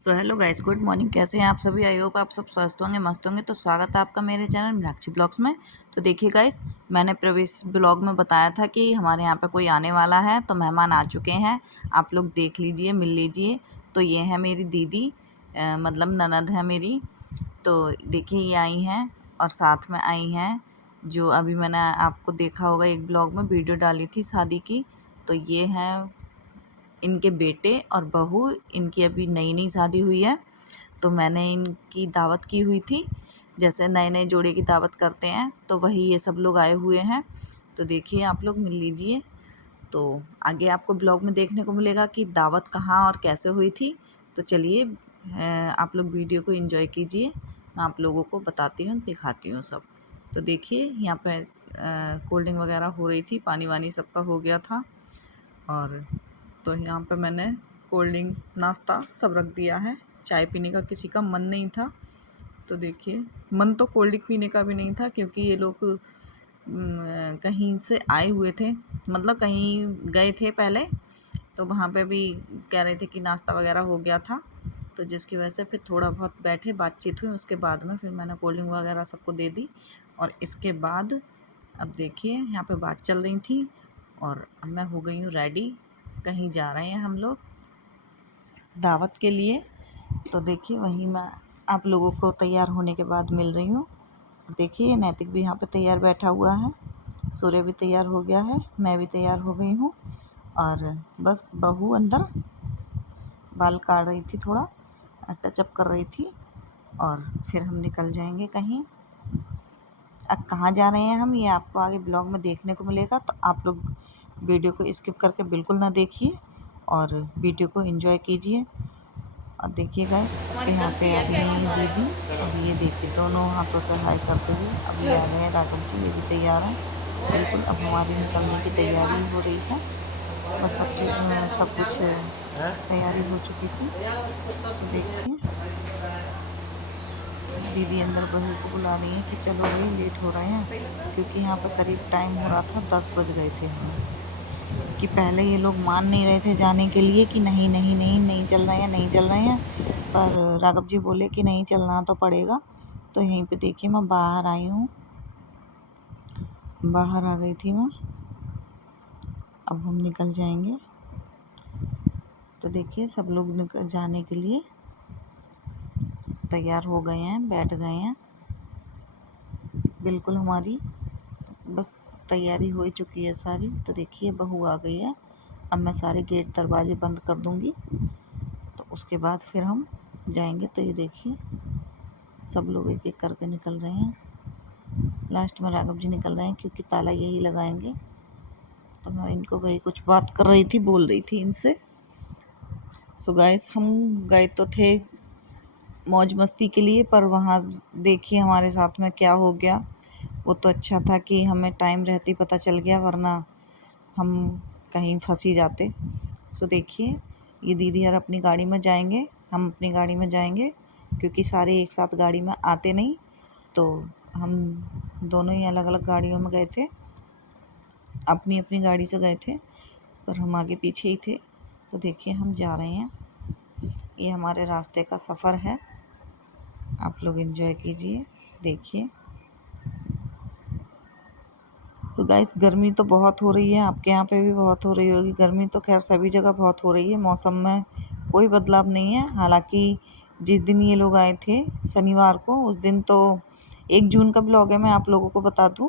So hello guys, good morning. कैसे हैं आप सभी? आई होप आप सब स्वस्थ होंगे, मस्त होंगे। तो स्वागत है आपका मेरे चैनल मीनाक्षी ब्लॉग्स में। तो देखिए गाइस, मैंने प्रीवियस ब्लॉग में बताया था कि हमारे यहाँ पे कोई आने वाला है, तो मेहमान आ चुके हैं। आप लोग देख लीजिए, मिल लीजिए। तो ये है मेरी दीदी, मतलब ननद है मेरी। तो देखिए ये आई हैं और साथ में आई हैं जो अभी मैंने आपको देखा होगा एक ब्लॉग में वीडियो डाली थी शादी की। तो ये हैं इनके बेटे और बहू। इनकी अभी नई नई शादी हुई है, तो मैंने इनकी दावत की हुई थी। जैसे नए नए जोड़े की दावत करते हैं, तो वही ये सब लोग आए हुए हैं। तो देखिए आप लोग मिल लीजिए। तो आगे आपको ब्लॉग में देखने को मिलेगा कि दावत कहाँ और कैसे हुई थी। तो चलिए आप लोग वीडियो को एंजॉय कीजिए। मैं आप लोगों को बताती हूँ, दिखाती हूँ सब। तो देखिए यहाँ पे कोल्ड ड्रिंक वगैरह हो रही थी, पानी वानी सबका हो गया था। और तो यहाँ पे मैंने कोल्ड ड्रिंक नाश्ता सब रख दिया है। चाय पीने का किसी का मन नहीं था। तो देखिए, मन तो कोल्ड ड्रिंक पीने का भी नहीं था, क्योंकि ये लोग कहीं से आए हुए थे, मतलब कहीं गए थे पहले। तो वहाँ पे भी कह रहे थे कि नाश्ता वगैरह हो गया था, तो जिसकी वजह से फिर थोड़ा बहुत बैठे, बातचीत हुई। उसके बाद में फिर मैंने कोल्ड ड्रिंक वगैरह सबको दे दी। और इसके बाद अब देखिए यहाँ पे बात चल रही थी और अब मैं हो गई हूँ रेडी। कहीं जा रहे हैं हम लोग दावत के लिए। तो देखिए वहीं मैं आप लोगों को तैयार होने के बाद मिल रही हूँ। देखिए नैतिक भी यहाँ पे तैयार बैठा हुआ है, सूर्य भी तैयार हो गया है, मैं भी तैयार हो गई हूँ। और बस बहू अंदर बाल काट रही थी, थोड़ा टचअप कर रही थी। और फिर हम निकल जाएंगे कहीं। अब कहाँ जा रहे हैं हम, ये आपको आगे ब्लॉग में देखने को मिलेगा। तो आप लोग वीडियो को स्किप करके बिल्कुल ना देखिए और वीडियो को एंजॉय कीजिए। और देखिए गाइस, यहाँ पे अभी मेरी दीदी और ये देखिए दोनों हाथों से हाय करते हुए अभी आ गए हैं। राघव जी ये भी तैयार हैं बिल्कुल। अब हमारी निकलने की तैयारी हो रही है। बस सब चीज़ सब कुछ तैयारी हो चुकी थी। तो देखिए दीदी अंदर बहू को बुला रही है कि चलो भाई लेट हो रहे हैं, क्योंकि यहाँ पर करीब टाइम हो रहा था 10 बज गए थे हमें। कि पहले ये लोग मान नहीं रहे थे जाने के लिए कि नहीं नहीं नहीं नहीं चल रहे हैं, नहीं चल रहे हैं। पर राघव जी बोले कि नहीं चलना तो पड़ेगा। तो यहीं पे देखिए मैं बाहर आई हूँ, बाहर आ गई थी मैं। अब हम निकल जाएंगे। तो देखिए सब लोग निकल जाने के लिए तैयार हो गए हैं, बैठ गए हैं बिल्कुल। हमारी बस तैयारी हो ही चुकी है सारी। तो देखिए बहू आ गई है। अब मैं सारे गेट दरवाजे बंद कर दूँगी, तो उसके बाद फिर हम जाएंगे। तो ये देखिए सब लोग एक एक करके निकल रहे हैं। लास्ट में राघव जी निकल रहे हैं, क्योंकि ताला यही लगाएंगे। तो मैं इनको वही कुछ बात कर रही थी, बोल रही थी इनसे। सो गाइस, हम गए तो थे मौज मस्ती के लिए, पर वहाँ देखिए हमारे साथ में क्या हो गया। वो तो अच्छा था कि हमें टाइम रहते ही पता चल गया, वरना हम कहीं फंस ही जाते। सो देखिए ये दीदी यार अपनी गाड़ी में जाएंगे, हम अपनी गाड़ी में जाएंगे, क्योंकि सारे एक साथ गाड़ी में आते नहीं। तो हम दोनों ही अलग अलग गाड़ियों में गए थे, अपनी अपनी गाड़ी से गए थे, पर हम आगे पीछे ही थे। तो देखिए हम जा रहे हैं, ये हमारे रास्ते का सफ़र है। आप लोग एंजॉय कीजिए। देखिए तो गाइस, गर्मी तो बहुत हो रही है, आपके यहाँ पे भी बहुत हो रही होगी गर्मी। तो खैर सभी जगह बहुत हो रही है, मौसम में कोई बदलाव नहीं है। हालांकि जिस दिन ये लोग आए थे शनिवार को, उस दिन तो 1 जून का ब्लॉग है, मैं आप लोगों को बता दूं।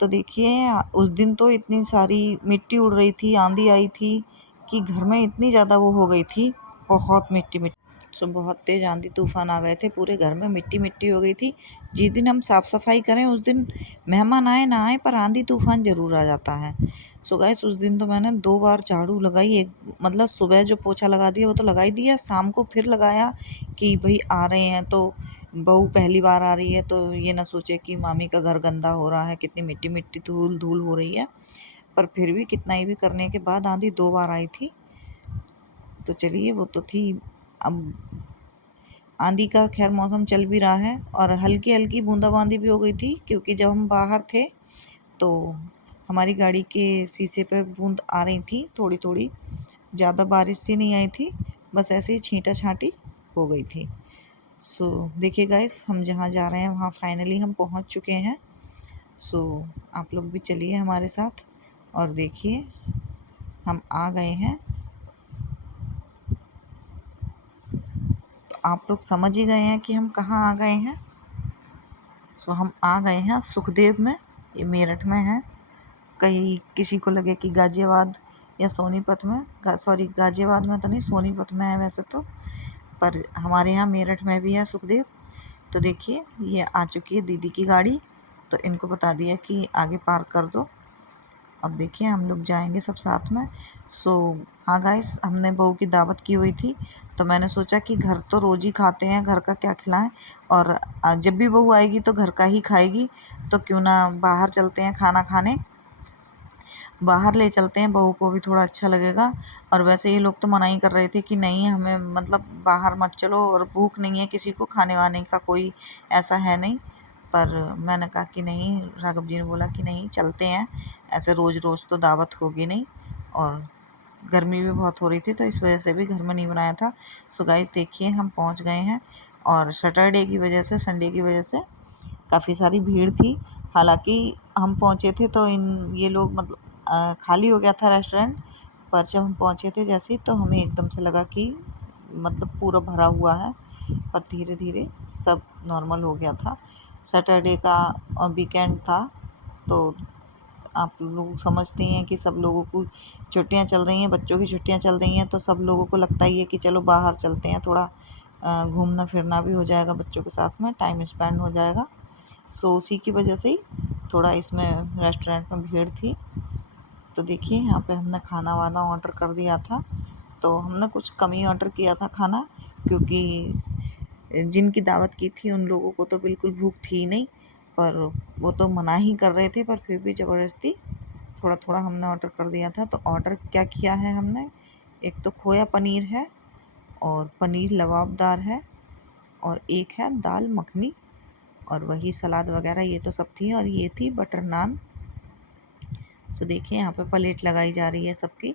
तो देखिए उस दिन तो इतनी सारी मिट्टी उड़ रही थी, आंधी आई थी कि घर में इतनी ज़्यादा वो हो गई थी, बहुत मिट्टी मिट्टी। सो बहुत तेज़ आंधी तूफान आ गए थे, पूरे घर में मिट्टी मिट्टी हो गई थी। जिस दिन हम साफ़ सफाई करें उस दिन मेहमान आए ना आए, पर आंधी तूफान ज़रूर आ जाता है। सो गाइस उस दिन तो मैंने 2 बार झाड़ू लगाई। एक मतलब सुबह जो पोछा लगा दिया वो तो लगा ही दिया, शाम को फिर लगाया कि भाई आ रहे हैं तो बहू पहली बार आ रही है, तो ये ना सोचे कि मामी का घर गंदा हो रहा है, कितनी मिट्टी मिट्टी धूल धूल हो रही है। पर फिर भी कितना ही भी करने के बाद आंधी 2 बार आई थी। तो चलिए वो तो थी। अब आंधी का खैर मौसम चल भी रहा है और हल्की हल्की बूंदाबांदी भी हो गई थी, क्योंकि जब हम बाहर थे तो हमारी गाड़ी के शीशे पे बूंद आ रही थी थोड़ी थोड़ी, ज़्यादा बारिश सी नहीं आई थी, बस ऐसे ही छींटा छाँटी। हो गई थी। सो देखिए गाइस, हम जहाँ जा रहे हैं वहाँ फाइनली हम पहुँच चुके हैं। सो आप लोग भी चलिए हमारे साथ और देखिए हम आ गए हैं। तो आप लोग समझ ही गए हैं कि हम कहाँ आ गए हैं। सो हम आ गए हैं सुखदेव में, ये मेरठ में है। कहीं किसी को लगे कि गाज़ियाबाद या सोनीपत में, सॉरी गाज़ियाबाद में तो नहीं, सोनीपत में है वैसे तो, पर हमारे यहाँ मेरठ में भी है सुखदेव। तो देखिए ये आ चुकी है दीदी की गाड़ी, तो इनको बता दिया कि आगे पार्क कर दो। अब देखिए हम लोग जाएंगे सब साथ में। सो हाँ गाइस, हमने बहू की दावत की हुई थी, तो मैंने सोचा कि घर तो रोज़ ही खाते हैं, घर का क्या खिलाएं, और जब भी बहू आएगी तो घर का ही खाएगी, तो क्यों ना बाहर चलते हैं खाना खाने, बाहर ले चलते हैं, बहू को भी थोड़ा अच्छा लगेगा। और वैसे ये लोग तो मना ही कर रहे थे कि नहीं हमें मतलब बाहर मत चलो, और भूख नहीं है किसी को, खाने वाने का कोई ऐसा है नहीं। पर मैंने कहा कि नहीं, राघव जी ने बोला कि नहीं चलते हैं, ऐसे रोज़ रोज़ तो दावत होगी नहीं, और गर्मी भी बहुत हो रही थी तो इस वजह से भी घर में नहीं बनाया था। सो गाइस देखिए हम पहुंच गए हैं, और सैटरडे की वजह से, संडे की वजह से काफ़ी सारी भीड़ थी। हालांकि हम पहुंचे थे तो ये लोग मतलब खाली हो गया था रेस्टोरेंट, पर जब हम पहुंचे थे जैसे ही, तो हमें एकदम से लगा कि मतलब पूरा भरा हुआ है, पर धीरे धीरे सब नॉर्मल हो गया था। सैटरडे का वीकेंड था, तो आप लोग समझते हैं कि सब लोगों को छुट्टियां चल रही हैं, बच्चों की छुट्टियां चल रही हैं, तो सब लोगों को लगता ही है कि चलो बाहर चलते हैं, थोड़ा घूमना फिरना भी हो जाएगा, बच्चों के साथ में टाइम स्पेंड हो जाएगा। सो उसी की वजह से ही थोड़ा इसमें रेस्टोरेंट में भीड़ थी। तो देखिए यहाँ पे हमने खाना वाना ऑर्डर कर दिया था, तो हमने कुछ कम ही ऑर्डर किया था खाना, क्योंकि जिनकी दावत की थी उन लोगों को तो बिल्कुल भूख थी नहीं, पर वो तो मना ही कर रहे थे, पर फिर भी ज़बरदस्ती थोड़ा थोड़ा हमने ऑर्डर कर दिया था। तो ऑर्डर क्या किया है हमने, एक तो खोया पनीर है, और पनीर लबाबदार है, और एक है दाल मखनी, और वही सलाद वगैरह ये तो सब थी, और ये थी बटर नान। सो देखिए यहाँ पे प्लेट लगाई जा रही है सबकी।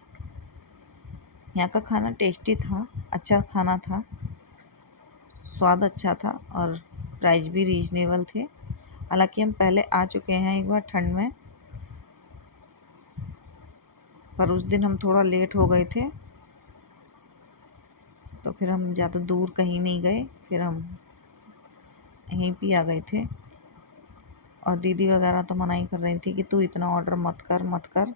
यहाँ का खाना टेस्टी था, अच्छा खाना था, स्वाद अच्छा था, और प्राइस भी रीजनेबल थे। हालांकि हम पहले आ चुके हैं एक बार ठंड में, पर उस दिन हम थोड़ा लेट हो गए थे, तो फिर हम ज़्यादा दूर कहीं नहीं गए, फिर हम यहीं पे आ गए थे। और दीदी वगैरह तो मना ही कर रही थी कि तू इतना ऑर्डर मत कर मत कर,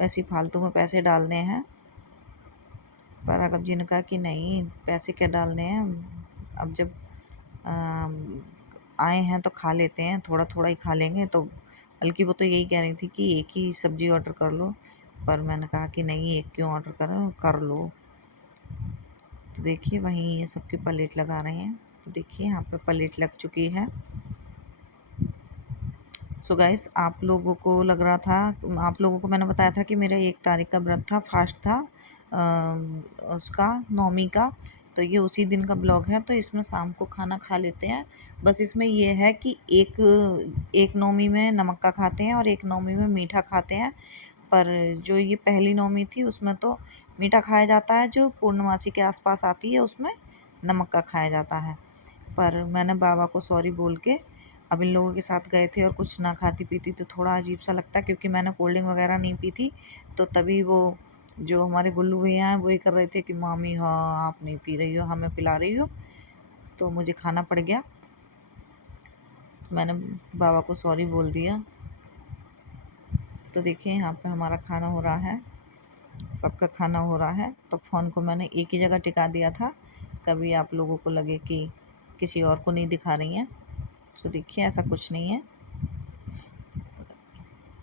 वैसे फालतू में पैसे डालने हैं। पर राघव जी ने कहा कि नहीं, पैसे क्या डालने हैं, अब जब आए हैं तो खा लेते हैं, थोड़ा थोड़ा ही खा लेंगे। तो बल्कि वो तो यही कह रही थी कि एक ही सब्जी ऑर्डर कर लो, पर मैंने कहा कि नहीं, एक क्यों ऑर्डर करो, कर लो। तो देखिए वहीं ये सबकी प्लेट लगा रहे हैं, तो देखिए यहाँ पे प्लेट लग चुकी है। सो गाइस, आप लोगों को लग रहा था, आप लोगों को मैंने बताया था कि मेरा 1 तारीख का व्रत था, फास्ट था, उसका नौमी का। तो ये उसी दिन का ब्लॉग है, तो इसमें शाम को खाना खा लेते हैं। बस इसमें ये है कि एक नौमी में नमक का खाते हैं, और एक नौमी में मीठा खाते हैं। पर जो ये पहली नौमी थी उसमें तो मीठा खाया जाता है, जो पूर्णमासी के आसपास आती है उसमें नमक का खाया जाता है। पर मैंने बाबा को सॉरी बोल के अब इन लोगों के साथ गए थे, और कुछ ना खाती पीती तो थोड़ा अजीब सा लगता, क्योंकि मैंने कोल्ड ड्रिंक वगैरह नहीं पी थी। तो तभी वो जो हमारे गुल्लू भैया हैं वो ही कर रहे थे कि मामी हाँ आप नहीं पी रही हो, हमें पिला रही हो, तो मुझे खाना पड़ गया। तो मैंने बाबा को सॉरी बोल दिया। तो देखिए यहाँ पे हमारा खाना हो रहा है, सबका खाना हो रहा है। तो फ़ोन को मैंने एक ही जगह टिका दिया था, कभी आप लोगों को लगे कि किसी और को नहीं दिखा रही हैं। तो देखिए ऐसा कुछ नहीं है।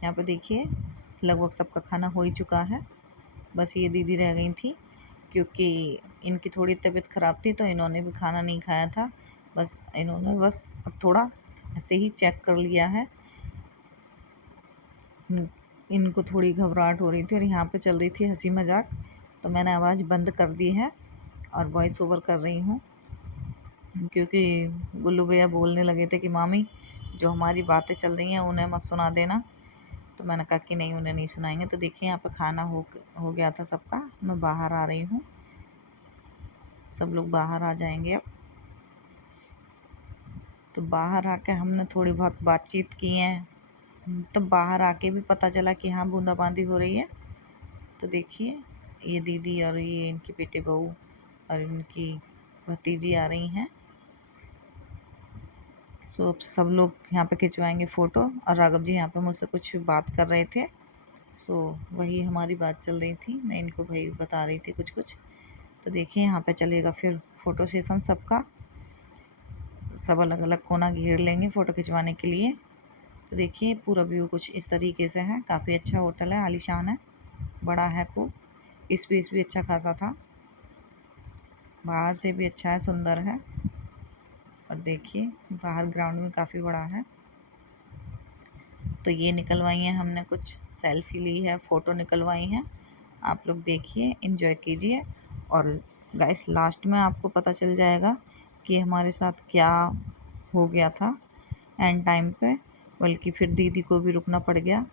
यहाँ पे देखिए लगभग सबका खाना हो ही चुका है, बस ये दीदी रह गई थी, क्योंकि इनकी थोड़ी तबीयत ख़राब थी, तो इन्होंने भी खाना नहीं खाया था। बस इन्होंने बस अब थोड़ा ऐसे ही चेक कर लिया है, इनको थोड़ी घबराहट हो रही थी, और यहाँ पे चल रही थी हंसी मजाक, तो मैंने आवाज़ बंद कर दी है और वॉइस ओवर कर रही हूँ, क्योंकि गुल्लू भैया बोलने लगे थे कि मामी जो हमारी बातें चल रही हैं उन्हें मत सुना देना। तो मैंने कहा कि नहीं, उन्हें नहीं सुनाएंगे। तो देखिए यहाँ पे खाना हो गया था सबका, मैं बाहर आ रही हूँ। सब लोग बाहर आ जाएंगे अब। तो बाहर आके हमने थोड़ी बहुत बातचीत की है। तो बाहर आके भी पता चला कि हाँ बूंदाबांदी हो रही है। तो देखिए ये दीदी और ये इनकी बेटे बहू और इनकी भतीजी आ रही हैं। सो अब सब लोग यहाँ पे खिंचवाएंगे फ़ोटो और राघव जी यहाँ पे मुझसे कुछ बात कर रहे थे। सो वही हमारी बात चल रही थी, मैं इनको भाई बता रही थी कुछ। तो देखिए यहाँ पे चलेगा फिर फ़ोटो सेशन सबका, सब अलग अलग कोना घेर लेंगे फ़ोटो खिंचवाने के लिए। तो देखिए पूरा व्यू कुछ इस तरीके से है। काफ़ी अच्छा होटल है, आलीशान है, बड़ा है खूब। स्पेस भी अच्छा खासा था, बाहर से भी अच्छा है, सुंदर है। और देखिए बाहर ग्राउंड में काफ़ी बड़ा है। तो ये निकलवाई हैं हमने, कुछ सेल्फी ली है, फ़ोटो निकलवाई हैं। आप लोग देखिए, एंजॉय कीजिए। और गाइस लास्ट में आपको पता चल जाएगा कि हमारे साथ क्या हो गया था एंड टाइम पे। बल्कि फिर दीदी को भी रुकना पड़ गया।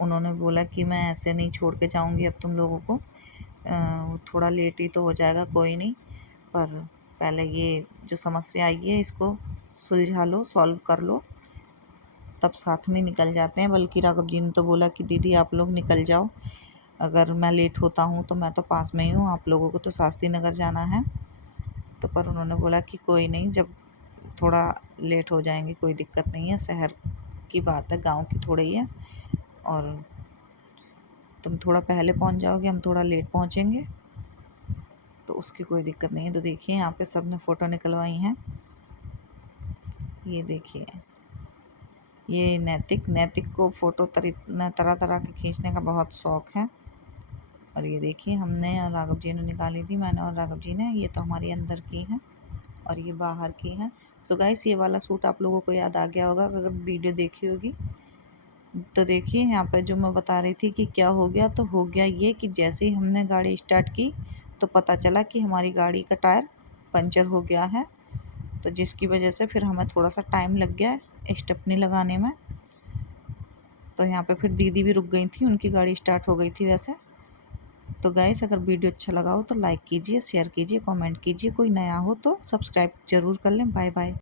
उन्होंने बोला कि मैं ऐसे नहीं छोड़ के जाऊंगी अब तुम लोगों को, थोड़ा लेट ही तो हो जाएगा, कोई नहीं, पर पहले ये जो समस्या आई है इसको सुलझा लो, सॉल्व कर लो, तब साथ में निकल जाते हैं। बल्कि राघव जी ने तो बोला कि दीदी आप लोग निकल जाओ, अगर मैं लेट होता हूँ तो मैं तो पास में ही हूँ, आप लोगों को तो शास्त्री नगर जाना है। तो पर उन्होंने बोला कि कोई नहीं, जब थोड़ा लेट हो जाएंगे कोई दिक्कत नहीं है, शहर की बात है, गांव की थोड़ी ही है, और तुम थोड़ा पहले पहुंच जाओगे, हम थोड़ा लेट पहुंचेंगे, तो उसकी कोई दिक्कत नहीं है। तो देखिए यहाँ पे सब ने फ़ोटो निकलवाई हैं। ये देखिए ये नैतिक को फ़ोटो तरह तरह के खींचने का बहुत शौक़ है। और ये देखिए हमने और राघव जी ने निकाली थी, मैंने और राघव जी ने। ये तो हमारी अंदर की हैं और ये बाहर की हैं। सो गाइस ये वाला सूट आप लोगों को याद आ गया होगा अगर वीडियो देखी होगी। तो देखिए यहाँ पे जो मैं बता रही थी कि क्या हो गया, तो हो गया ये कि जैसे ही हमने गाड़ी स्टार्ट की तो पता चला कि हमारी गाड़ी का टायर पंचर हो गया है। तो जिसकी वजह से फिर हमें थोड़ा सा टाइम लग गया स्टेपनी लगाने में। तो यहाँ पे फिर दीदी भी रुक गई थी, उनकी गाड़ी स्टार्ट हो गई थी वैसे। तो गाइस अगर वीडियो अच्छा लगा हो तो लाइक कीजिए, शेयर कीजिए, कमेंट कीजिए। कोई नया हो तो सब्सक्राइब ज़रूर कर लें। Bye bye.